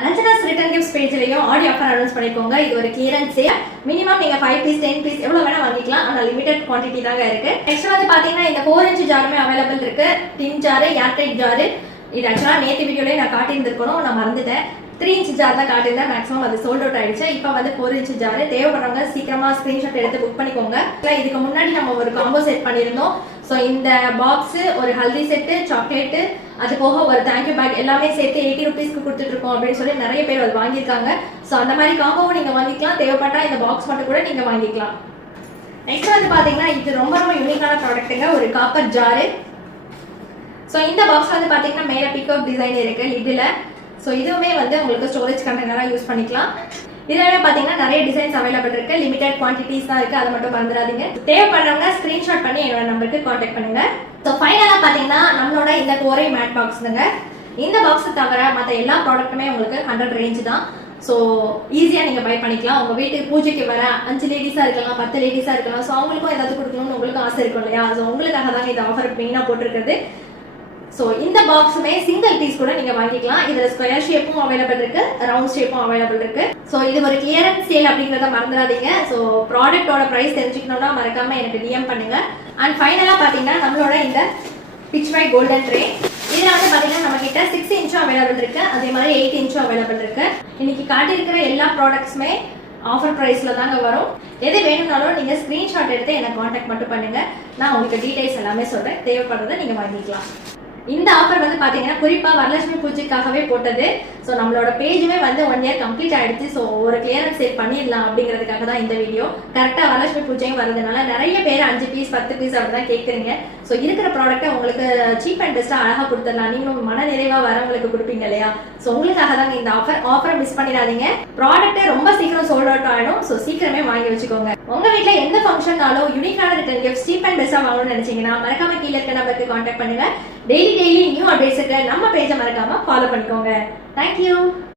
ரஞ்சனாஸ் return gifts பேஜ்லயும் audio offer announce பண்ணிருக்கோங்க. இது ஒரு கிளியரன்ஸ் சேல். மினிமம் நீங்க 5 பீஸ் 10 பீஸ் எவ்வளவு வேணா வாங்கிக்கலாம். ஆனா லிமிடெட் குவாண்டிட்டி தாங்க இருக்கு. நெக்ஸ்ட் வந்து பாத்தீங்கன்னா இந்த 4 இன்ச் ஜாருமே அவைலபிள் இருக்கு. டின் ஜாரு, ஏர்டைட் ஜாரு. இது ஆக்சுவலா நேத்து வீடியோலயே நான் காட்டியிருந்திருக்கணும், நான் மறந்துட்டேன். 3 இன்ச் ஜார் தான் காட்டியிருந்தேன். மேக்ஸிமம் அது சோல்ட் அவுட் ஆயிடுச்சு. இப்போ வந்து 4 இன்ச் ஜாரு தேவைப்படுறவங்க சீக்கிரமா ஸ்கிரீன்ஷாட் எடுத்து புக் பண்ணிக்கோங்க. இதுக்கு முன்னாடி நம்ம ஒரு காம்போ செட் பண்ணியிருந்தோம். ஸோ இந்த பாக்ஸ் ஒரு ஹல்தி செட்டு, சாக்லேட்டு, அது போக ஒரு தேங்க்யூ பேக் எல்லாமே சேர்த்து 80 ருபீஸ்க்கு கொடுத்துட்டு இருக்கோம் அப்படின்னு சொல்லி நிறைய பேர் அது வாங்கியிருக்காங்க. ஸோ அந்த மாதிரி காம்போவும் நீங்க வாங்கிக்கலாம். தேவைப்பட்டா இந்த பாக்ஸ் மட்டும் கூட நீங்க வாங்கிக்கலாம். நெக்ஸ்ட் வந்து பாத்தீங்கன்னா இது ரொம்ப ரொம்ப யூனிக்கான ப்ராடக்ட்டுங்க, ஒரு காப்பர் ஜாரு. ஸோ இந்த பாக்ஸ் வந்து பாத்தீங்கன்னா மேல பிகாக் டிசைன் இருக்கு லிட்ல. ஸோ இதுவுமே வந்து உங்களுக்கு ஸ்டோரேஜ் கண்டெய்னரா யூஸ் பண்ணிக்கலாம். இதுலவே பாத்தீங்கன்னா நிறைய டிசைன்ஸ் அவைலபிள் இருக்கு. லிமிடெட் குவான்டிட்டிஸ் தான் இருக்கு, அதை மட்டும் மறந்துடாதீங்க. தேவைப்படுறவங்க ஸ்கிரீன்ஷாட் பண்ணி என்னோட நம்பருக்கு கான்டாக்ட் பண்ணுங்க. ஸோ ஃபைனலா பாத்தீங்கன்னா நம்மளோட இந்த கோரை மேட் பாக்ஸ்ங்க. இந்த பாக்ஸ் தவிர மற்ற எல்லா ப்ராடக்ட்டுமே உங்களுக்கு 100 ரேஞ்ச் தான். ஸோ ஈஸியா நீங்க பை பண்ணிக்கலாம். உங்க வீட்டுக்கு பூஜைக்கு வர 5 லேடிஸா இருக்கலாம், 10 லேடிஸா இருக்கலாம். ஸோ அவங்களுக்கும் ஏதாவது கொடுக்கணும்னு உங்களுக்கு ஆசை இருக்கும் இல்லையா? ஸோ உங்களுக்காக தாங்க இந்த ஆஃபர் மெயினா போட்டிருக்கிறது. சோ இந்த பாக்ஸுமே சிங்கிள் பீஸ் கூட நீங்க வாங்கிக்கலாம். இதுல ஸ்கொயர் ஷேப்பும் அவைலபிள் இருக்கு, ரவுண்ட் ஷேப்பும் அவைலபிள் இருக்கு. சோ இது ஒரு கிளியரன்ஸ் சேல் அப்படிங்கறத மறந்துடாதீங்க. சோ ப்ராடக்ட்டோட பிரைஸ் தெரிஞ்சுக்கணும்னா மறக்காம எனக்கு டிஎம் பண்ணுங்க. அண்ட் ஃபைனலா பாத்தீங்கன்னா நம்மளோட இந்த பிச் வை கோல்டன் ட்ரே, இதுல வந்து பாத்தீங்கன்னா நம்ம கிட்ட 6 இன்ச்சும் அவைலபிள் இருக்கு, அதே மாதிரி 8 இன்ச்சும் அவைலபிள் இருக்கு. இன்னைக்கு காட்டியிருக்கிற எல்லா ப்ராடக்ட்ஸுமே ஆஃபர் பிரைஸ்ல தாங்க வரும். எது வேணும்னாலும் நீங்க ஸ்கிரீன்ஷாட் எடுத்து எனக்கு கான்டாக்ட் மட்டும் பண்ணுங்க. நான் உங்களுக்கு டீடைல்ஸ் எல்லாமே சொல்றேன். தேவைப்படுறதை நீங்க வாங்கிக்கலாம். இந்த ஆஃபர் வந்து பாத்தீங்கன்னா குறிப்பா வரலட்சுமி பூஜைக்காகவே போட்டது. ஸோ நம்மளோட பேஜுமே வந்து 1 இயர் கம்ப்ளீட் ஆயிடுச்சு. ஸோ ஒரு கிளியரன்ஸ் சேல் பண்ணிடலாம் அப்படிங்கிறதுக்காக தான் இந்த வீடியோ. கரெக்டா வரலட்சுமி பூஜையும் வரதுனால நிறைய பேர் 5 பீஸ் 10 பீஸ் அப்படிதான் கேட்குறீங்க. ஸோ இருக்கிற ப்ராடக்ட்டை உங்களுக்கு சீப் அண்ட் பெஸ்டா அழகா கொடுத்துடலாம். நீங்களும் மன நிறைவா வரவங்களுக்கு கொடுப்பீங்க இல்லையா? ஸோ உங்களுக்காக தாங்க இந்த ஆஃபரை மிஸ் பண்ணிடாதீங்க. ப்ராடக்ட் ரொம்ப சீக்கிரம் சோல்ட் அவுட் ஆயிடும். ஸோ சீக்கிரமே வாங்கி வச்சுக்கோங்க. உங்க வீட்டுல எந்த ஃபங்க்ஷன்னாலும் யூனிக்கான ரிட்டர்ன் கிஃப்ட் சீப் அண்ட் பெஸ்டா வாங்கணும்னு நினைச்சீங்கன்னா மறக்காம கீழே இருக்க நம்பருக்கு கான்டாக்ட் பண்ணுங்க. டெய்லி நியூ அப்டேட்ஸுக்கு நம்ம பேஜை மறக்காம ஃபாலோ பண்ணிக்கோங்க. தேங்க்யூ.